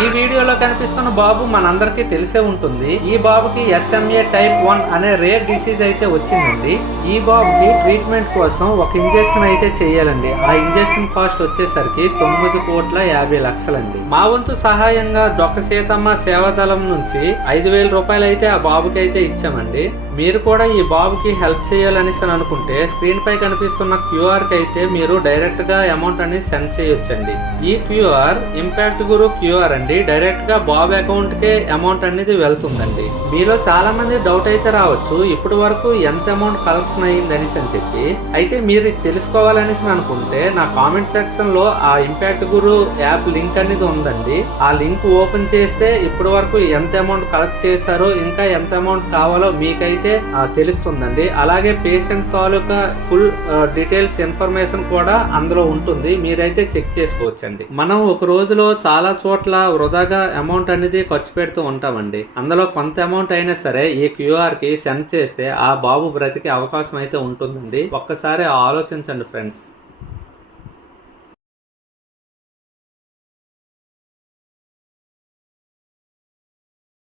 ఈ వీడియోలో కనిపిస్తున్న బాబు మనందరికీ తెలిసే ఉంటుంది. ఈ బాబుకి SMA type 1 అనే రేర్ డిసీజ్ అయితే వచ్చిందండి. ఈ బాబుకి ట్రీట్మెంట్ కోసం ఒక ఇంజెక్షన్ అయితే చేయాలండి. ఆ ఇంజెక్షన్ కాస్ట్ వచ్చేసరికి 9,50,00,000 అండి. మా వంతు సహాయంగా డొక్క సీతమ్మ సేవాదళం నుంచి 5,000 రూపాయలు అయితే ఆ బాబుకి అయితే ఇచ్చామండి. మీరు కూడా ఈ బాబుకి హెల్ప్ చేయాలని అనుకుంటే స్క్రీన్ పై కనిపిస్తున్న QR కి అయితే మీరు డైరెక్ట్ గా అమౌంట్ అనేది సెండ్ చేయొచ్చండి. ఈ QR ఇంపాక్ట్ గురు QR అండి. డైరెక్ట్ గా బాబు అకౌంట్ కే అమౌంట్ అనేది వెళ్తుందండి. మీలో చాలా మంది డౌట్ అయితే రావచ్చు, ఇప్పటి వరకు ఎంత అమౌంట్ కలెక్షన్ అయ్యిందని చెప్పి. అయితే మీరు తెలుసుకోవాలని అనుకుంటే నా కామెంట్ సెక్షన్ లో ఆ ఇంపాక్ట్ గురు యాప్ లింక్ అనేది ఉందండి. ఆ లింక్ ఓపెన్ చేస్తే ఇప్పటి వరకు ఎంత అమౌంట్ కలెక్ట్ చేశారో, ఇంకా ఎంత అమౌంట్ కావాలో మీకైతే తెలుస్తుందండి. అలాగే పేషెంట్ తాలూకా ఫుల్ డీటెయిల్స్ ఇన్ఫర్మేషన్ కూడా అందులో ఉంటుంది. మీరైతే చెక్ చేసుకోవచ్చండి. మనం ఒక రోజులో చాలా చోట్ల వృధాగా అమౌంట్ అనేది ఖర్చు పెడుతూ ఉంటామండి. అందులో కొంత అమౌంట్ అయినా సరే ఈ QR కి సెండ్ చేస్తే ఆ బాబు బ్రతికే అవకాశం అయితే ఉంటుందండి. ఒక్కసారి ఆలోచించండి ఫ్రెండ్స్.